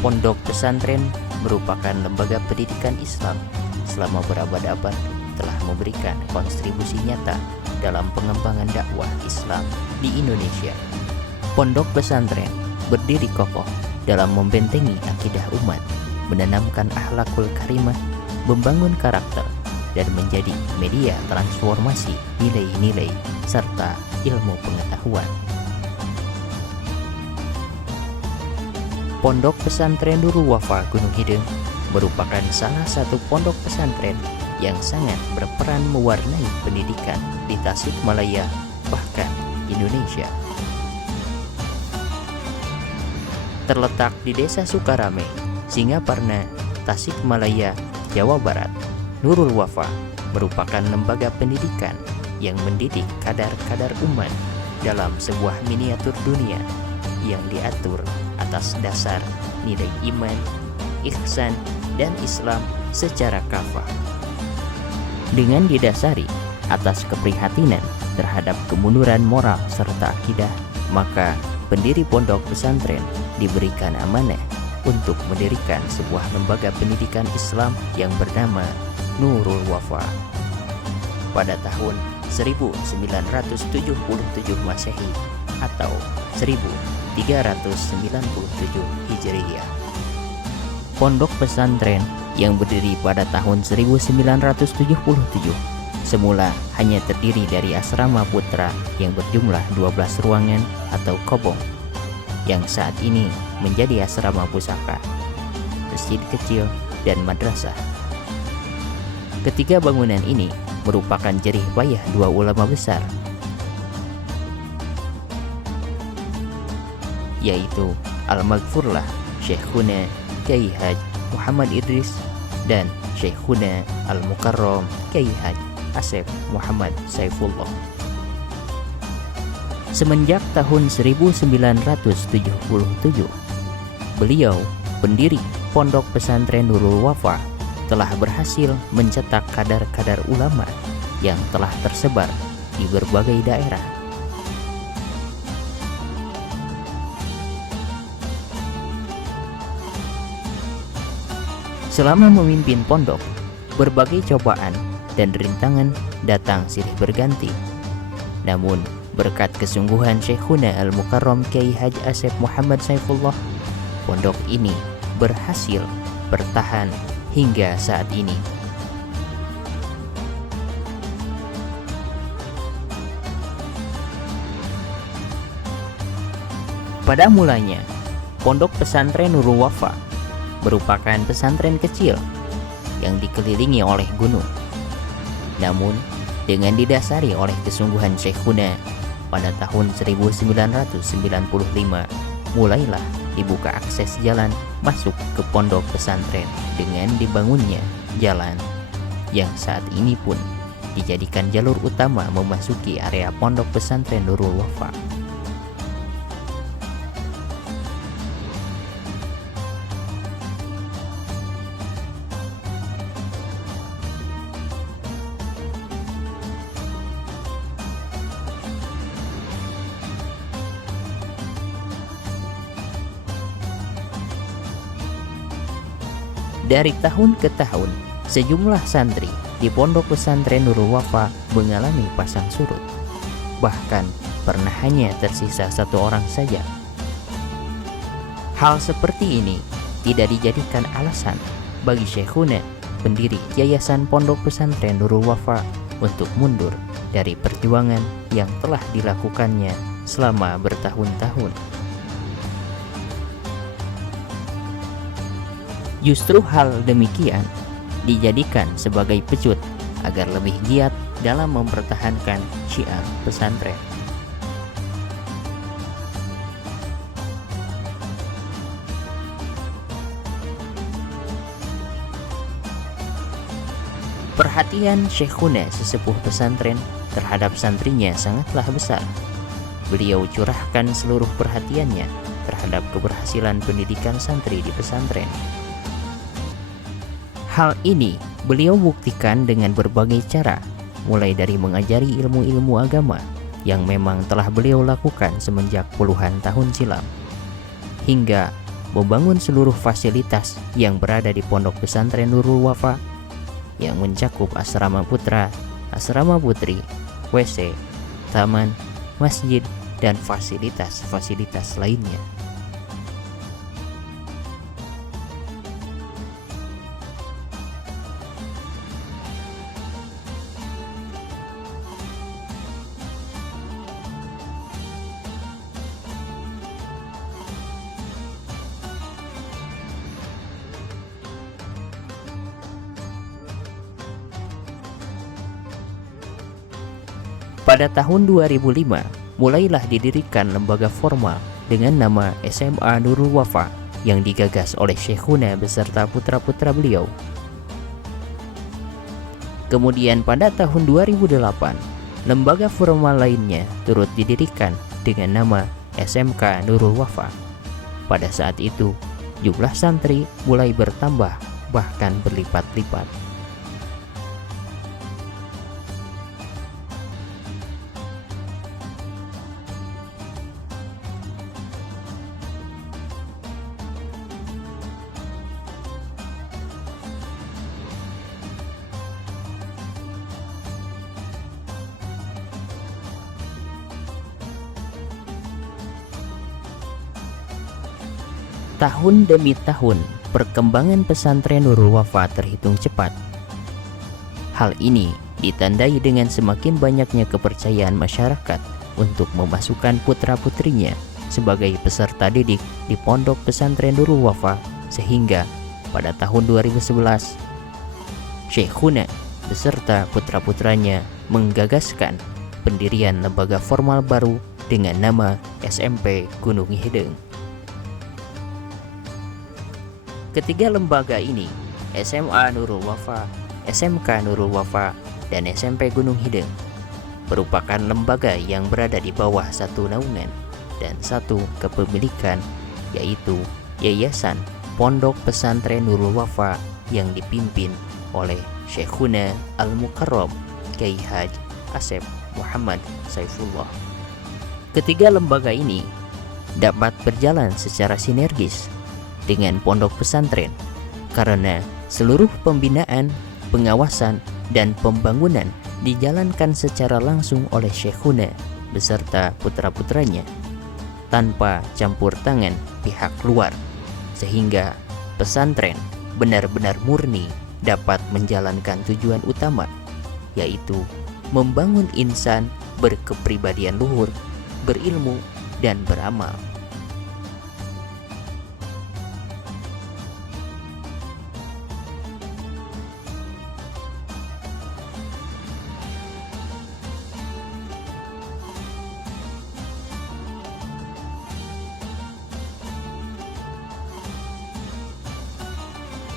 Pondok pesantren merupakan lembaga pendidikan Islam selama berabad-abad telah memberikan kontribusi nyata dalam pengembangan dakwah Islam di Indonesia. Pondok pesantren berdiri kokoh dalam membentengi akidah umat, menanamkan akhlakul karimah, membangun karakter, dan menjadi media transformasi nilai-nilai serta ilmu pengetahuan. Pondok Pesantren Nurul Wafa Gunung Hideng merupakan salah satu pondok pesantren yang sangat berperan mewarnai pendidikan di Tasikmalaya, bahkan Indonesia. Terletak di Desa Sukarame, Singaparna, Tasikmalaya, Jawa Barat, Nurul Wafa merupakan lembaga pendidikan yang mendidik kadar-kadar umat dalam sebuah miniatur dunia yang diatur atas dasar nilai iman, ihsan, dan Islam secara kafah. Dengan didasari atas keprihatinan terhadap kemunduran moral serta akidah, maka pendiri pondok pesantren diberikan amanah untuk mendirikan sebuah lembaga pendidikan Islam yang bernama Nurul Wafa. Pada tahun 1977 Masehi atau 1397 Hijriyah. Pondok pesantren yang berdiri pada tahun 1977 semula hanya terdiri dari asrama putra yang berjumlah 12 ruangan atau kobong, yang saat ini menjadi asrama pusaka, masjid kecil, dan madrasah. Ketiga bangunan ini merupakan jerih payah dua ulama besar, yaitu Al-Maghfurlah Syekhuna Kyai Haji Muhammad Idris dan Syekhuna Al-Mukarram Kyai Haji Asep Muhammad Saifullah. Semenjak tahun 1977, beliau, pendiri Pondok Pesantren Nurul Wafa, telah berhasil mencetak kadar-kadar ulama yang telah tersebar di berbagai daerah. Selama memimpin pondok, berbagai cobaan dan rintangan datang silih berganti. Namun, berkat kesungguhan Syekhuna Al-Mukarram Kyai Haji Asep Muhammad Saifullah, pondok ini berhasil bertahan hingga saat ini. Pada mulanya, Pondok Pesantren Nurul Wafa merupakan pesantren kecil yang dikelilingi oleh gunung. Namun, dengan didasari oleh kesungguhan Syekhuna, pada tahun 1995 mulailah dibuka akses jalan masuk ke pondok pesantren dengan dibangunnya jalan yang saat ini pun dijadikan jalur utama memasuki area pondok pesantren Nurul Wafa. Dari tahun ke tahun, sejumlah santri di pondok pesantren Nurul Wafa mengalami pasang surut. Bahkan pernah hanya tersisa satu orang saja. Hal seperti ini tidak dijadikan alasan bagi Syekhuna, pendiri Yayasan Pondok Pesantren Nurul Wafa, untuk mundur dari perjuangan yang telah dilakukannya selama bertahun-tahun. Justru hal demikian dijadikan sebagai pecut agar lebih giat dalam mempertahankan syiar pesantren. Perhatian Syekhuna sesepuh pesantren terhadap santrinya sangatlah besar. Beliau curahkan seluruh perhatiannya terhadap keberhasilan pendidikan santri di pesantren. Hal ini beliau buktikan dengan berbagai cara, mulai dari mengajari ilmu-ilmu agama yang memang telah beliau lakukan semenjak puluhan tahun silam, hingga membangun seluruh fasilitas yang berada di Pondok Pesantren Nurul Wafa yang mencakup asrama putra, asrama putri, WC, taman, masjid, dan fasilitas-fasilitas lainnya. Pada tahun 2005, mulailah didirikan lembaga formal dengan nama SMA Nurul Wafa yang digagas oleh Syekhuna beserta putra-putra beliau. Kemudian pada tahun 2008, lembaga formal lainnya turut didirikan dengan nama SMK Nurul Wafa. Pada saat itu, jumlah santri mulai bertambah bahkan berlipat-lipat. Tahun demi tahun, perkembangan pesantren Nurul Wafa terhitung cepat. Hal ini ditandai dengan semakin banyaknya kepercayaan masyarakat untuk memasukkan putra-putrinya sebagai peserta didik di Pondok Pesantren Nurul Wafa, sehingga pada tahun 2011, Syekhuna beserta putra-putranya menggagaskan pendirian lembaga formal baru dengan nama SMP Gunung Hideng. Ketiga lembaga ini, SMA Nurul Wafa, SMK Nurul Wafa, dan SMP Gunung Hideng, merupakan lembaga yang berada di bawah satu naungan dan satu kepemilikan, yaitu Yayasan Pondok Pesantren Nurul Wafa yang dipimpin oleh Syekhuna Al-Mukarram Kyai Haj Asep Muhammad Saifullah. Ketiga lembaga ini dapat berjalan secara sinergis dengan pondok pesantren karena seluruh pembinaan, pengawasan, dan pembangunan dijalankan secara langsung oleh Syekhuna beserta putra-putranya tanpa campur tangan pihak luar, sehingga pesantren benar-benar murni dapat menjalankan tujuan utama, yaitu membangun insan berkepribadian luhur, berilmu, dan beramal.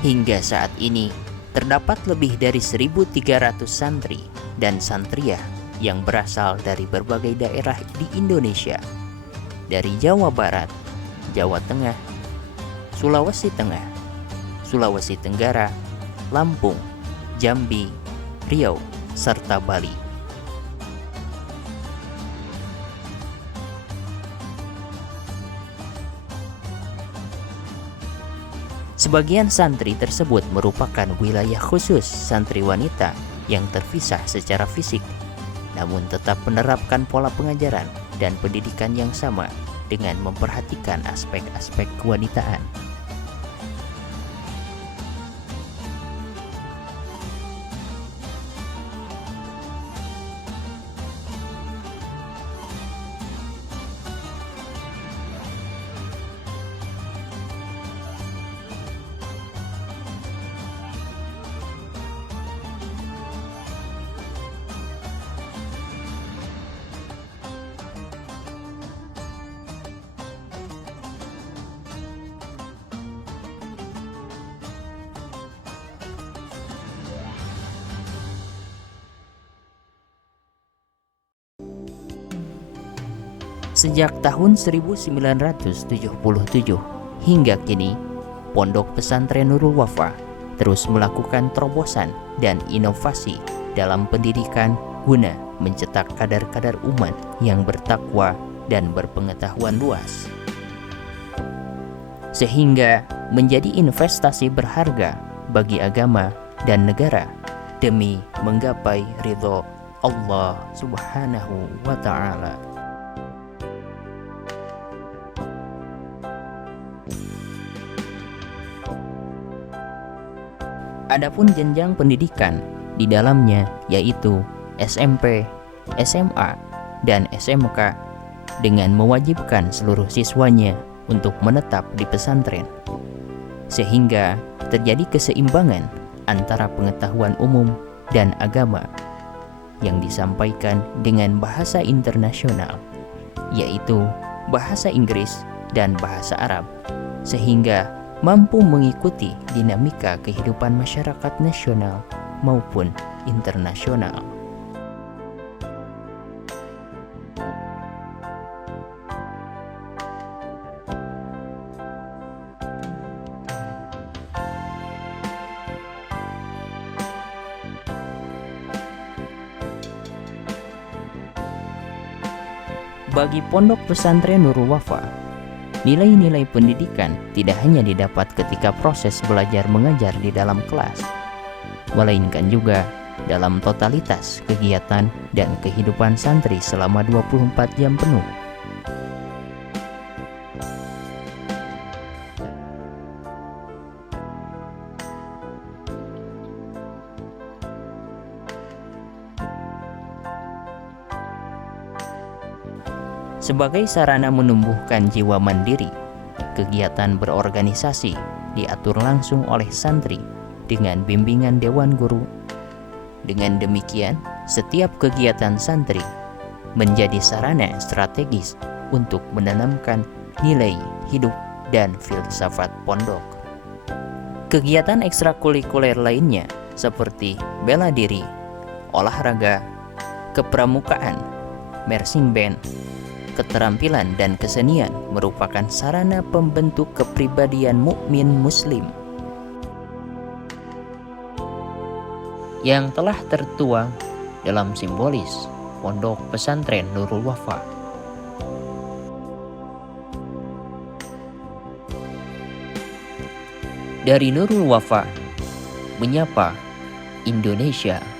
Hingga saat ini, terdapat lebih dari 1.300 santri dan santriah yang berasal dari berbagai daerah di Indonesia, dari Jawa Barat, Jawa Tengah, Sulawesi Tengah, Sulawesi Tenggara, Lampung, Jambi, Riau, serta Bali. Sebagian santri tersebut merupakan wilayah khusus santri wanita yang terpisah secara fisik, namun tetap menerapkan pola pengajaran dan pendidikan yang sama dengan memperhatikan aspek-aspek kewanitaan. Sejak tahun 1977 hingga kini, Pondok Pesantren Nurul Wafa terus melakukan terobosan dan inovasi dalam pendidikan guna mencetak kadar-kadar umat yang bertakwa dan berpengetahuan luas. sehingga menjadi investasi berharga bagi agama dan negara demi menggapai ridho Allah Subhanahu wa Ta'ala. Adapun jenjang pendidikan di dalamnya yaitu SMP, SMA, dan SMK dengan mewajibkan seluruh siswanya untuk menetap di pesantren, sehingga terjadi keseimbangan antara pengetahuan umum dan agama yang disampaikan dengan bahasa internasional, yaitu bahasa Inggris dan bahasa Arab, sehingga mampu mengikuti dinamika kehidupan masyarakat nasional maupun internasional. Bagi pondok pesantren Nurul Wafa, nilai-nilai pendidikan tidak hanya didapat ketika proses belajar mengajar di dalam kelas, melainkan juga dalam totalitas kegiatan dan kehidupan santri selama 24 jam penuh. Sebagai sarana menumbuhkan jiwa mandiri, kegiatan berorganisasi diatur langsung oleh santri dengan bimbingan dewan guru. Dengan demikian, setiap kegiatan santri menjadi sarana strategis untuk menanamkan nilai hidup dan filsafat pondok. Kegiatan ekstrakurikuler lainnya seperti bela diri, olahraga, kepramukaan, marching band, keterampilan dan kesenian merupakan sarana pembentuk kepribadian mukmin muslim yang telah tertuang dalam simbolis pondok pesantren Nurul Wafa. Dari Nurul Wafa menyapa Indonesia.